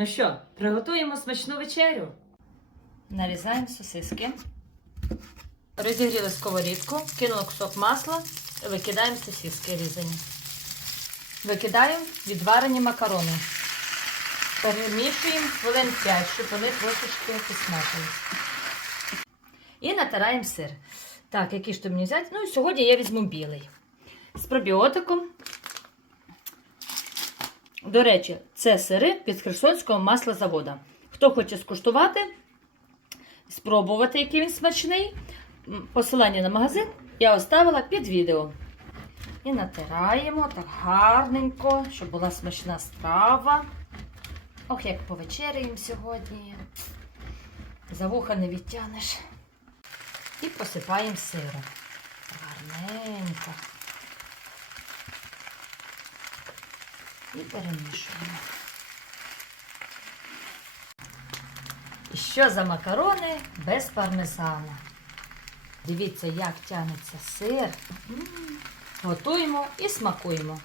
Ну що, приготуємо смачну вечерю. Нарізаємо сосиски. Розігріли сковорідку, кинули кусок масла, викидаємо сосиски різані. Викидаємо відварені макарони. Перемішуємо хвилин 5, щоб вони трошечки посмажились. І натираємо сир. Так, який ж то мені взяти? Ну, сьогодні я візьму білий. З пробіотиком. До речі, це сири під Херсонського маслозавода. Хто хоче скуштувати, спробувати, який він смачний. Посилання на магазин я оставила під відео. І натираємо так гарненько, щоб була смачна страва. Ох, як повечеряємо сьогодні. За вуха не відтянеш. І посипаємо сиром. Гарненько. І перемішуємо. І що за макарони без пармезану? Дивіться, як тянеться сир. М. Готуємо і смакуємо.